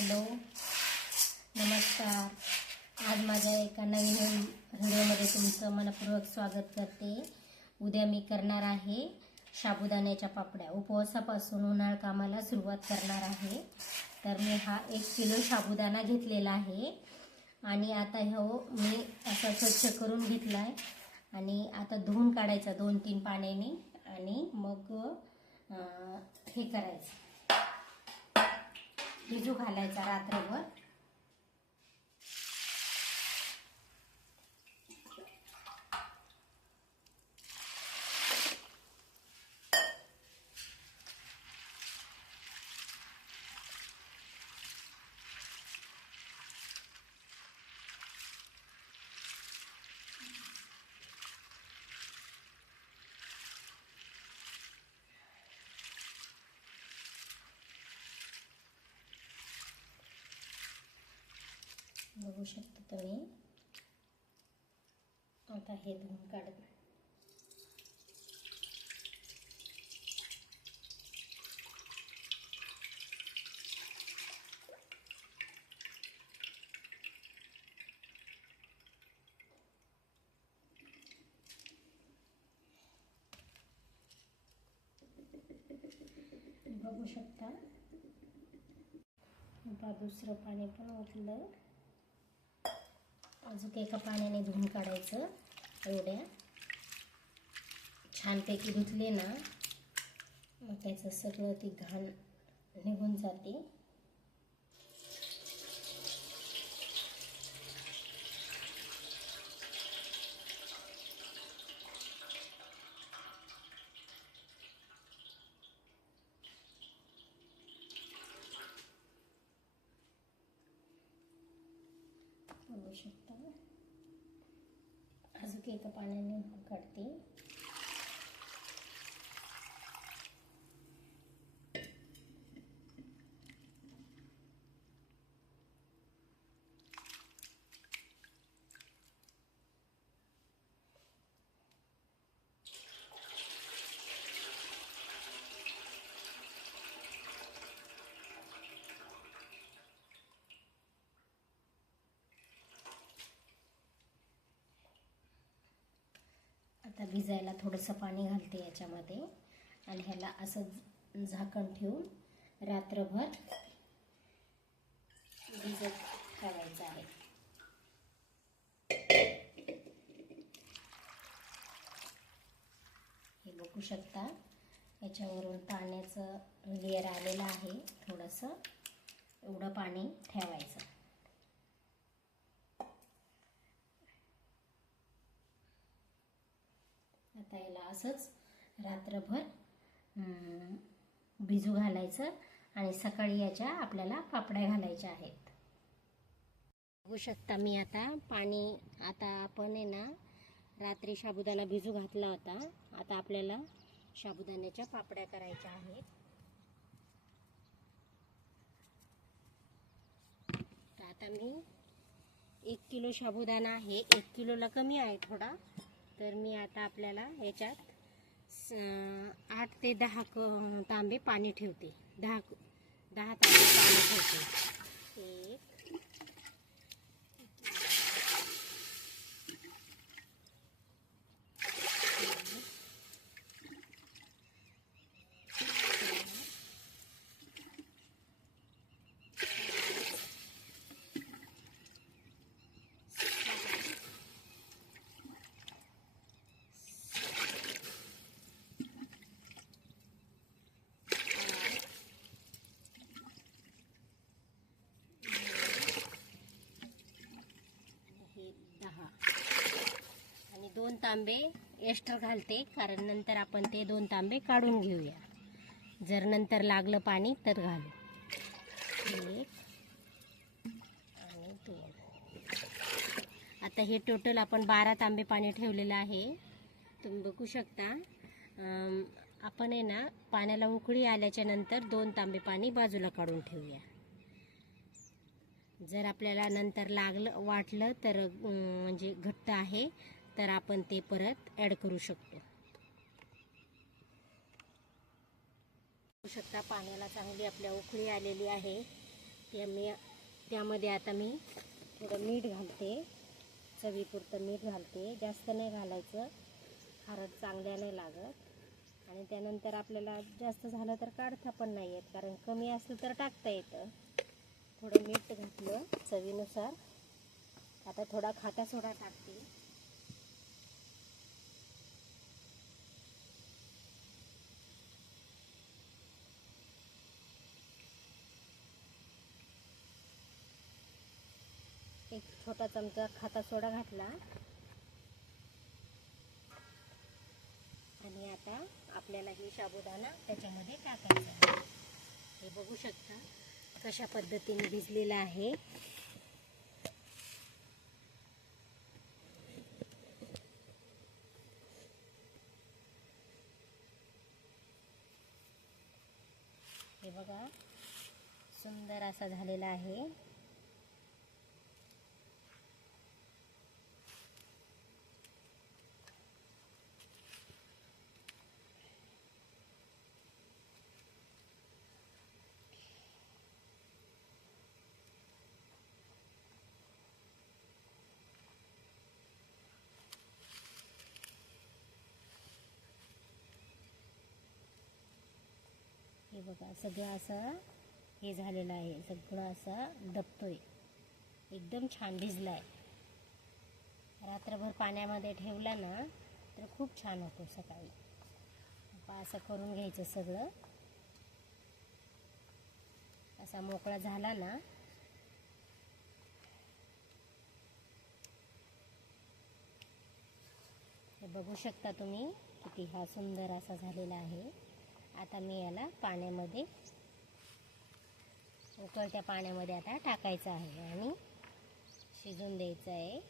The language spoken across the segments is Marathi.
हॅलो. नमस्कार. आज माझ्या एका नवीन व्हिडिओमध्ये तुमचं मनपूर्वक स्वागत करते. उद्या मी करणार आहे साबुदाण्याच्या पापड्या. उपवासापासून उन्हाळ कामाला सुरुवात करणार आहे. तर मी हा एक किलो साबुदाणा घेतलेला आहे. आणि आता हो मी असा स्वच्छ करून घेतला आहे आणि आता धुवून काढायचा दोन तीन पाण्याने. आणि मग हे करायचं. भिजू घालायचा रात्रभर. बघू शकता तुम्ही. आता हे धुवून काढत बघू शकता. दुसरं पाणी पण ओतलं. अजून एका पाण्याने धुवून काढायचं एवढ्या. छानपैकी धुतले ना मग त्याचं सगळं ती घाण निघून जाते बघू शकता अजून पाण्याने काढते आता भिजायला थोडंसं पाणी घालते याच्यामध्ये. आणि ह्याला असं झाकण ठेवून रात्रभर भिजत ठेवायचं आहे. हे बघू शकता याच्यावरून पाण्याचं लेअर आलेलं आहे थोडंसं. एवढं पाणी ठेवायचं आता याला असंच रात्रभर भिजू घालायचं आणि सकाळी याच्या आपल्याला पापड्या घालायच्या आहेत. बघू शकता मी आता पाणी आता आपण आहे ना रात्री साबुदाणा भिजू घातला होता. आता आपल्याला साबुदाण्याच्या पापड्या करायच्या आहेत. तर आता मी एक किलो साबुदाणा आहे. एक किलोला कमी आहे थोडा. तर मी आता आपल्याला याच्यात स- आठ ते दहा क तांबे पाणी ठेवते. दहा दहा तांबे पाणी ठेवते. एक हे दहा आणि दोन तांबे एस्टर घालते कारण नंतर आपण ते दोन तांबे काढून घेऊया. जर नंतर लागलं पाणी तर घालू. एक आणि दोन. आता हे टोटल आपण बारा तांबे पाणी ठेवलेलं आहे. तुम्ही बघू शकता आपण आहे ना पाण्याला उकळी आल्याच्यानंतर दोन तांबे पाणी बाजूला काढून ठेवूया. जर आपल्याला नंतर लागलं वाटलं तर म्हणजे घट्ट आहे. तर आपण ते परत ॲड करू शकतो. शकता पाण्याला चांगली आपल्या उकळी आलेली आहे. त्या मी त्यामध्ये आता मी थोडं मीठ घालते. चवीपुरतं मीठ घालते. जास्त नाही घालायचं. खारट चांगल्या नाही लागत. आणि त्यानंतर आपल्याला जास्त झालं तर काढता पण नाही येत. कारण कमी असलं तर टाकता येतं. थोडं मीठ घातलं चवीनुसार. आता थोडा खाटा सोडा टाकते एक छोटा चमचा खाता सोडा घातला. आणि आता आपल्याला ही साबुदाणा त्याच्यामध्ये टाकायचा हे बघू शकता कशा पद्धतीने भिजलेलं आहे. हे बघा सुंदर असा झालेला आहे. हे बघा सगळं असं हे झालेलं आहे. सगळं असं दबतोय. एकदम छान भिजला आहे रात्रभर पाण्यामध्ये ठेवला ना तर खूप छान होतो सकाळी. असं करून घ्यायचं सगळं. असा मोकळा झाला ना हे बघू शकता तुम्ही किती हा सुंदर असा झालेला आहे. आता मी याला पाण्यामध्ये उकळत्या पाण्यामध्ये आता टाकायचं आहे आणि शिजून द्यायचं आहे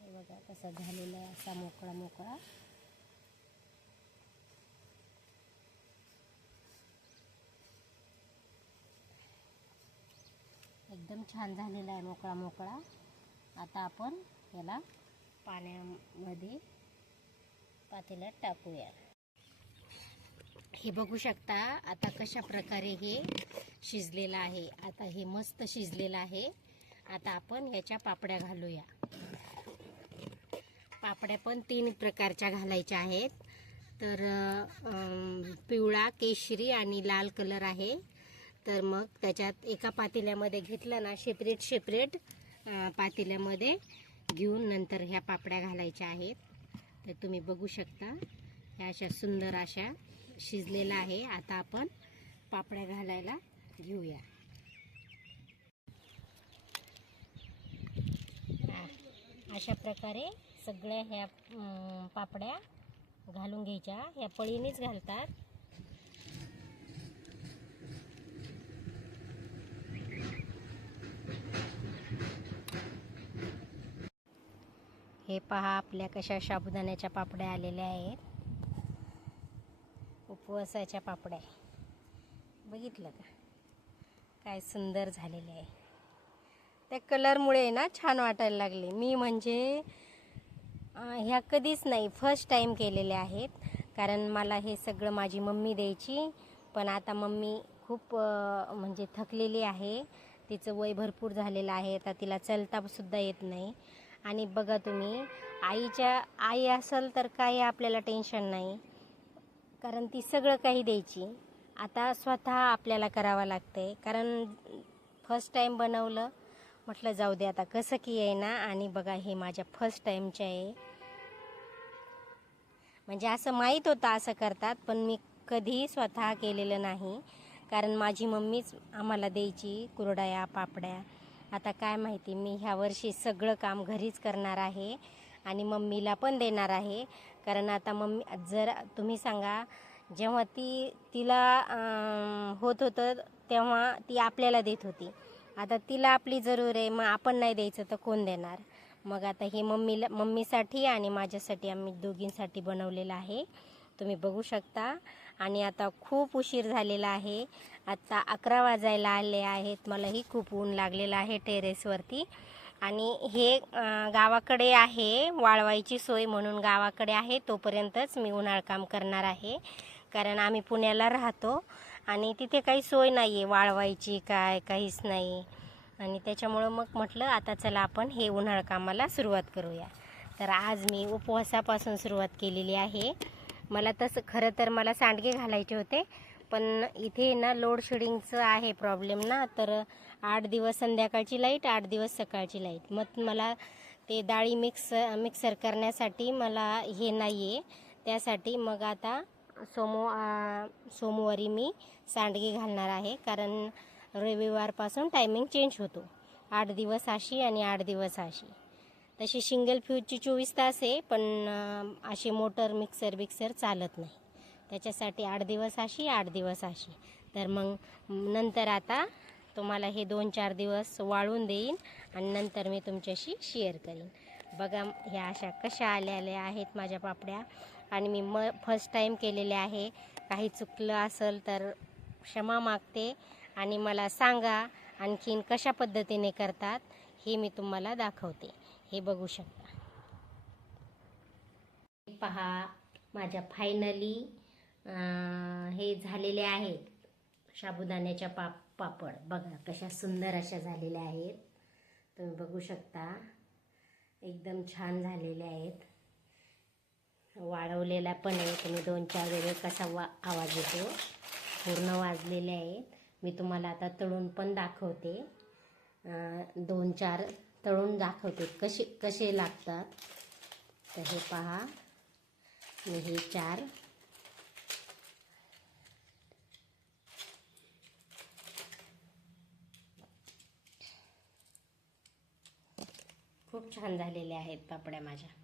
हे बघा कसा झालेला आहे असा मोकळा मोकळा. एकदम छान झालेला आहे मोकळा मोकळा. आता आपण याला पाण्यामध्ये पातेल्यात टाकूया. हे बघू शकता आता कशा प्रकारे हे शिजलेलं आहे. आता हे मस्त शिजलेलं आहे. आता आपण ह्याच्या पापड्या घालूया. पापड्या पण तीन प्रकारच्या घालायच्या आहेत. तर पिवळा केशरी आणि लाल कलर आहे. तर मग त्याच्यात एका पातेल्यामध्ये घेतलं ना शेपरेट शेपरेट पातेल्यामध्ये घेऊन नंतर ह्या पापड्या घालायच्या आहेत. तर तुम्ही बघू शकता ह्या अशा सुंदर अशा शिजलेल्या आहे. आता आपण पापड्या घालायला घेऊया. अशा प्रकारे सगळ्या ह्या पापड्या घालून घ्यायच्या. ह्या पळीनेच घालतात. हे पहा आपल्या कशा साबुदाण्याच्या पापड्या आलेल्या आहेत. उपवासाच्या पापड्या. बघितलं का? काय सुंदर झालेले आहे. त्या कलरमुळे ना छान वाटायला लागले. मी म्हणजे ह्या कधीच नाही. फर्स्ट टाईम केलेल्या आहेत. कारण मला हे सगळं माझी मम्मी द्यायची. पण आता मम्मी खूप म्हणजे थकलेली आहे. तिचं वय भरपूर झालेलं आहे. आता तिला चलतासुद्धा येत नाही. आणि बघा तुम्ही आईच्या आई असेल तर काही आपल्याला टेन्शन नाही. कारण ती सगळं काही द्यायची. आता स्वतः आपल्याला करावं लागते कारण फर्स्ट टाईम बनवलं म्हटलं जाऊ दे आता कसं की आहे ना आणि बघा हे माझ्या फर्स्ट टाईमचे आहे. म्हणजे असं माहीत होतं असं करतात पण मी कधीही स्वतः केलेलं नाही. कारण माझी मम्मीच आम्हाला द्यायची कुरडया पापड्या. आता काय माहिती मी ह्या वर्षी सगळं काम घरीच करणार आहे आणि मम्मीला पण देणार आहे. कारण आता मम्मी जर तुम्ही सांगा जेव्हा ती तिला होत होतं तेव्हा ती आपल्याला देत होती. आता तिला आपली जरूर आहे मग आपण नाही द्यायचं तर कोण देणार? मग आता हे मम्मीला मम्मीसाठी आणि माझ्यासाठी आम्ही दोघींसाठी बनवलेलं आहे. तुम्ही बघू शकता. आणि आता खूप उशीर झालेला आहे. आता अकरा वाजायला आले आहेत. मलाही खूप ऊन लागलेलं आहे टेरेसवरती. आणि हे गावाकडे आहे वाळवायची सोय म्हणून गावाकडे आहे. तोपर्यंतच मी उन्हाळकाम करणार आहे. कारण आम्ही पुण्याला राहतो आणि तिथे काही सोय नाही आहे वाळवायची काय काहीच नाही. आणि त्याच्यामुळं मग म्हटलं आता चला आपण हे उन्हाळ कामाला सुरुवात करूया. तर आज मी उपवासापासून सुरुवात केलेली आहे. मला तसं खरं तर मला सांडगे घालायचे होते पण इथे ना लोडशेडिंगचं आहे प्रॉब्लेम ना तर आठ दिवस संध्याकाळची लाइट आठ दिवस सकाळची लाइट. मग मला ते डाळी मिक्स मिक्सर करण्यासाठी मला हे नाही आहे त्यासाठी मग आता सोमो सोमवारी मी सांडगे घालणार आहे. कारण रविवारपासून टायमिंग चेंज होतो. आठ दिवस अशी आणि आठ दिवस अशी. तशी सिंगल फ्यूजची चोवीस तास आहे पण अशी मोटर मिक्सर बिक्सर चालत नाही. त्याच्यासाठी आठ दिवस अशी आठ दिवस अशी. तर मग नंतर आता तुम्हाला हे दोन चार दिवस वाळून देईन आणि नंतर मी तुमच्याशी शेअर करीन. बघा ह्या अशा कशा आलेल्या आहेत माझ्या पापड्या. आणि मी म फर्स्ट टाईम केलेले आहे. काही चुकलं असेल तर क्षमा मागते आणि मला सांगा आणखीन कशा पद्धतीने करतात हे मी तुम्हाला दाखवते. हे बघू शकता. पहा माझ्या फायनली हे झालेले आहेत. साबुदाण्याच्या पाप पापड. बघा कशा सुंदर अशा झालेल्या आहेत. तुम्ही बघू शकता. एकदम छान झालेले आहेत. वाजलेला पण आहे. तुम्ही दोन चार वेळे कसा वा आवाज येतो. पूर्ण वाजलेले आहेत. मी तुम्हाला आता तळून पण दाखवते. दोन चार तळून दाखवते. कसे कसे लागतात. तर हे पहा. मी हे चार. खूप छान झालेले आहेत पापड्या माझ्या.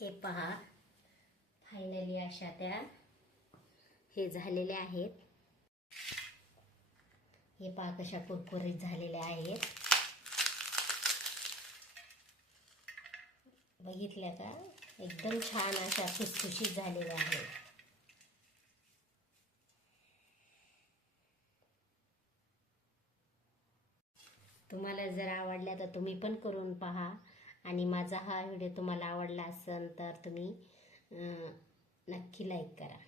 हे पहा. फायनली अशा त्या हे झालेले आहेत. हे पहा कशा कुरकुरीत झालेल्या आहेत. बघितल्या का? एकदम छान अशा खुसखुशीत झालेल्या आहेत. तुम्हाला जर आवडल्या तर तुम्ही पण करून पहा. आणि माझा हा व्हिडिओ तुम्हाला आवडला असेल तर तुम्ही नक्की लाईक करा.